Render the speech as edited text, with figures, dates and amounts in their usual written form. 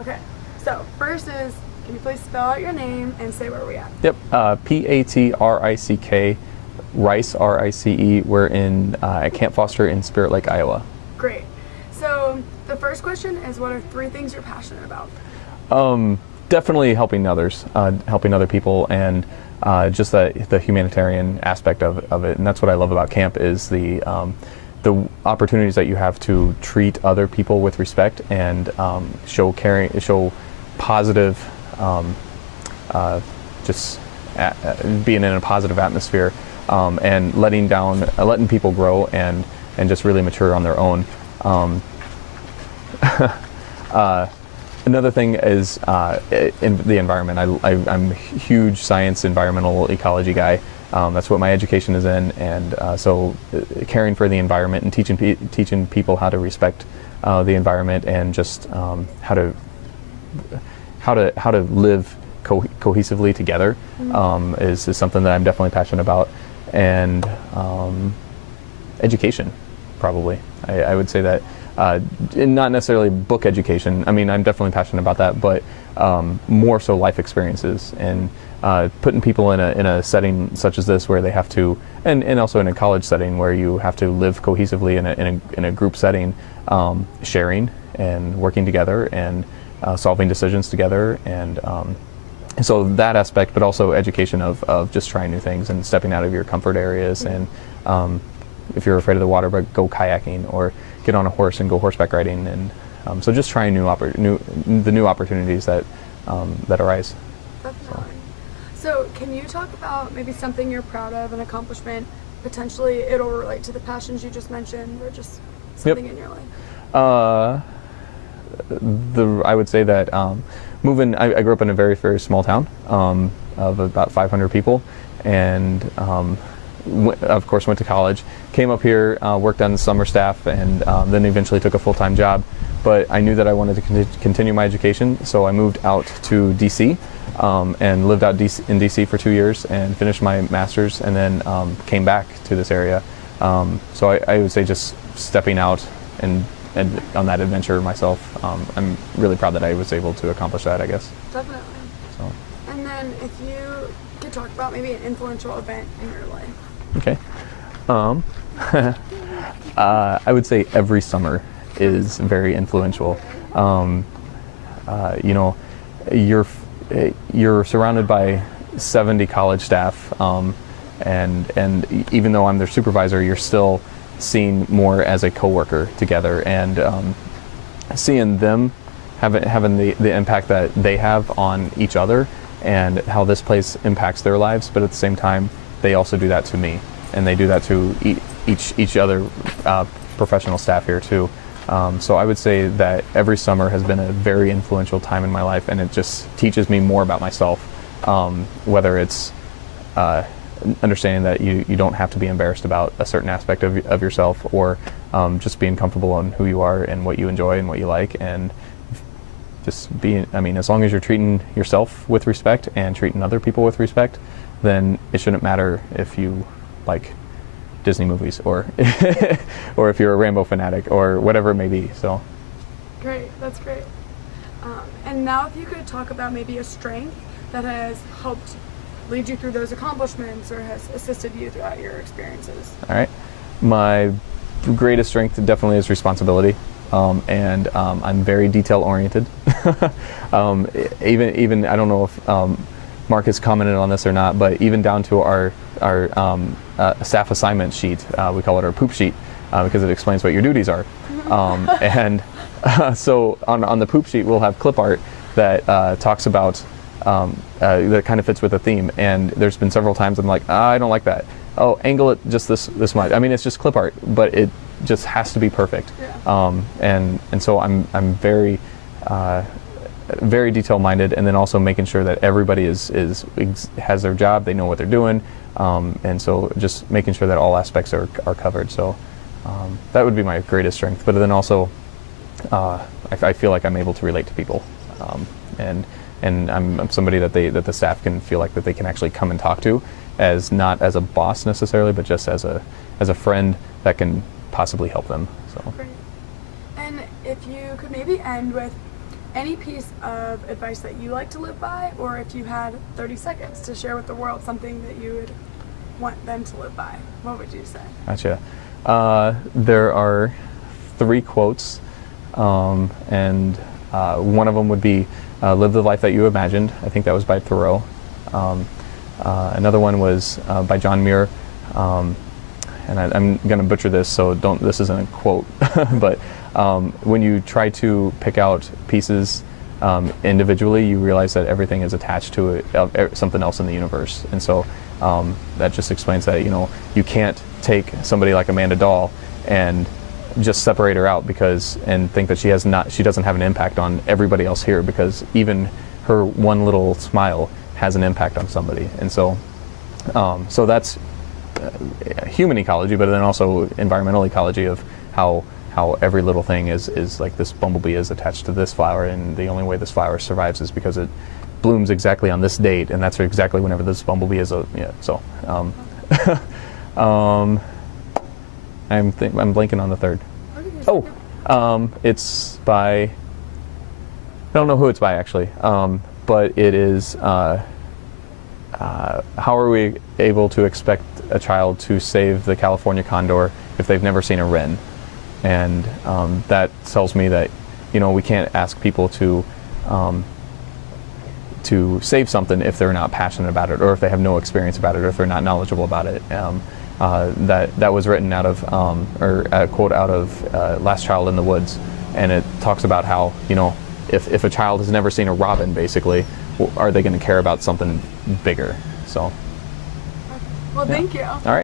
Okay, so first is, can you please spell out your name and say where we at? Yep, Patrick, Rice, Rice. We're at Camp Foster in Spirit Lake, Iowa. Great. So the first question is, what are 3 things you're passionate about? Definitely helping others, helping other people, and just the humanitarian aspect of it. And that's what I love about camp is the opportunities that you have to treat other people with respect and show caring, show positive, being in a positive atmosphere, and letting people grow and just really mature on their own. Another thing is in the environment. I'm a huge science, environmental ecology guy. That's what my education is in, and so caring for the environment and teaching people how to respect the environment and just how to live cohesively together is something that I'm definitely passionate about, and education, probably. I would say that. Not necessarily book education. I mean, I'm definitely passionate about that, but more so life experiences and putting people in a setting such as this where they have to, and also in a college setting where you have to live cohesively in a group setting, sharing and working together and solving decisions together, and so that aspect, but also education of just trying new things and stepping out of your comfort areas, and if you're afraid of the water, but go kayaking or get on a horse and go horseback riding, and so just trying new opportunities that arise. Definitely. So can you talk about maybe something you're proud of, an accomplishment? Potentially it'll relate to the passions you just mentioned, or just something in your life. I would say that moving. I grew up in a very, very small town of about 500 people, and of course went to college, came up here, worked on the summer staff, and then eventually took a full-time job. But I knew that I wanted to continue my education, so I moved out to DC and lived out in DC for 2 years and finished my master's, and then came back to this area. So I would say just stepping out and on that adventure myself. I'm really proud that I was able to accomplish that, I guess. Definitely. So. And then if you could talk about maybe an influential event in your life. Okay. I would say every summer is very influential. You're surrounded by 70 college staff, and even though I'm their supervisor, you're still seen more as a coworker together, and seeing them having the impact that they have on each other and how this place impacts their lives, but at the same time they also do that to me, and they do that to each other professional staff here too. So I would say that every summer has been a very influential time in my life, and it just teaches me more about myself, whether it's understanding that you don't have to be embarrassed about a certain aspect of yourself, or just being comfortable on who you are and what you enjoy and what you like, and just being, as long as you're treating yourself with respect and treating other people with respect, then it shouldn't matter if you like Disney movies or or if you're a Rambo fanatic or whatever it may be. So great, that's great. And now if you could talk about maybe a strength that has helped lead you through those accomplishments or has assisted you throughout your experiences. All right, my greatest strength definitely is responsibility, and I'm very detail oriented. Even I don't know if Mark has commented on this or not, but even down to our staff assignment sheet, we call it our poop sheet, because it explains what your duties are. So on the poop sheet, we'll have clip art that talks about that kind of fits with the theme. And there's been several times I'm like, I don't like that. Oh, angle it just this much. It's just clip art, but it just has to be perfect. Yeah. And so I'm very very detail minded, and then also making sure that everybody has their job, they know what they're doing, and so just making sure that all aspects are covered. So that would be my greatest strength. But then also I feel like I'm able to relate to people, and I'm somebody that the staff can feel like that they can actually come and talk to, as not as a boss necessarily, but just as a friend that can possibly help them. So. Great. And if you could maybe end with any piece of advice that you like to live by, or if you had 30 seconds to share with the world something that you would want them to live by, what would you say? Gotcha. There are 3 quotes, and one of them would be live the life that you imagined. I think that was by Thoreau. Another one was by John Muir, and I'm going to butcher this, so this isn't a quote, but when you try to pick out pieces individually, you realize that everything is attached to something else in the universe. And so that just explains that, you can't take somebody like Amanda Dahl and just separate her out and think that she doesn't have an impact on everybody else here, because even her one little smile has an impact on somebody. And so so that's human ecology, but then also environmental ecology of how every little thing is like this bumblebee is attached to this flower, and the only way this flower survives is because it blooms exactly on this date, and that's exactly whenever this bumblebee is. I'm blanking on the third. It's by, I don't know who it's by actually, but it is how are we able to expect a child to save the California condor if they've never seen a wren? And that tells me that we can't ask people to save something if they're not passionate about it, or if they have no experience about it, or if they're not knowledgeable about it. That was written out of, or a quote out of Last Child in the Woods, and it talks about how if a child has never seen a robin, basically, are they going to care about something bigger? So. Well, thank you. All right.